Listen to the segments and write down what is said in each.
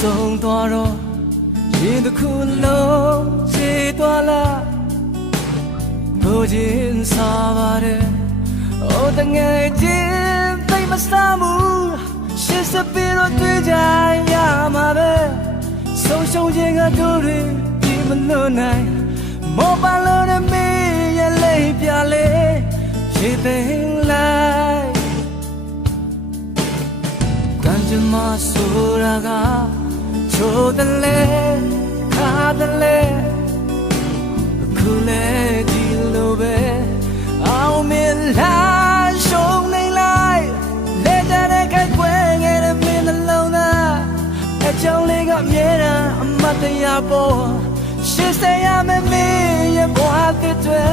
ဆုံးသွားတော့ရင်တစ်ခုလုံးခြေသွားလားကိုချင်းစားပါတယ်အိုတငယ်ချင်းသိမစားမှုရှစ်စပီတော့တွေ့ကြရမှာပဲဆုံးရှုံးခြင်းကတို့တွေဒီမလို့နိုင်မောပါလို့တဲ့မေးရလေးပြလေရေသိမ်းလိုက်ကံကြမ္မာဆိုတာကချိုးတယ်လေခါတယ်လေအခုလေဒီလိုပဲအောင်မလားရှုံးနေလိုက်လက်တဲ့ခိုက်ခွဲငယ်တဲ့မင်းနှလုံးသားအကြောင်းလေးကမြဲတမ်းအမတ်တရားပေါ်ရှေ့ဆက်ရမယ်မင်းရဲ့ဘဝတစ်တွေ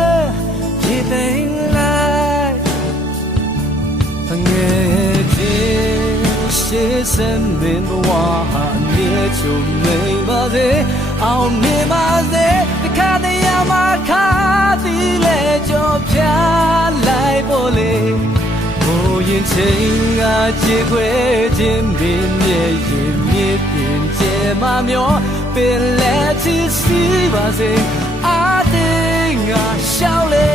ဒီသိမ်းလိုက်ငယ်ချင်းရှေ့ဆက်မင်းဘဝဟာမြေချုံနေပါစေအောင်မြင်ပါစေတခါတည်းရမှာခါသည်လေကြောပြလိုက်ဖို့လေဘိုးရင်ချင်းကကြေခွဲခြင်းပင်မြေရင်မြေပြင်ကျဲမမျောပင်လက်ချီစီပါစေအာတင်းကရှောက်လေ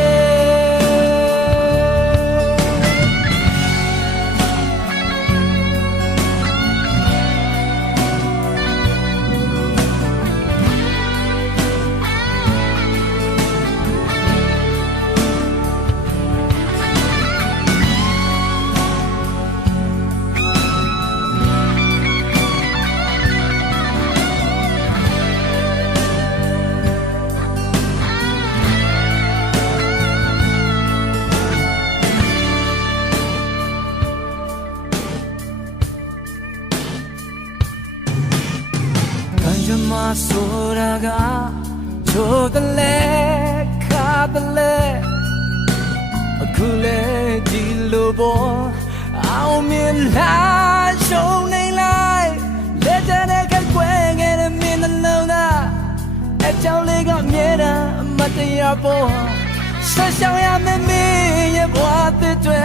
ကြမ္မာဆိုတာကချိုးတယ်လေခါတယ်လေအခုလေဒီလိုပေါ်အောင်မြင်လားရှုံးနေလိုက်လက်တဲ့ခိုက်ခွဲငယ်တဲ့မင်းနှလုံးသားအကြောင်းလေးကမြဲတမ်းအမတ်တရားပေါ်ဆက်ဆောင်ရမယ်မင်းရဲ့ဘဝတစ်တွေ